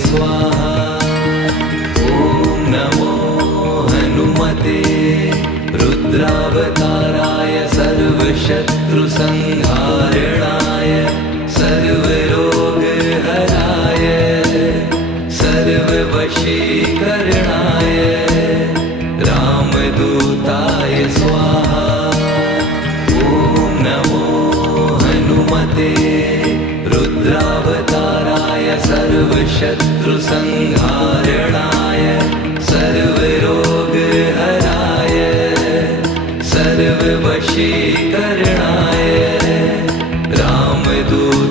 स्वाहा। ॐ नमो हनुमते रुद्रावताराय सर्वशत्रुसंहारणाय सर्वरोगहराय सर्ववशीकरणाय रामदूताय स्वाहा। ॐ नमो हनुमते रुद्रावताराय सर्वशत्रुसंहारणाय सर्वरोगहराय सर्ववशीकरणाय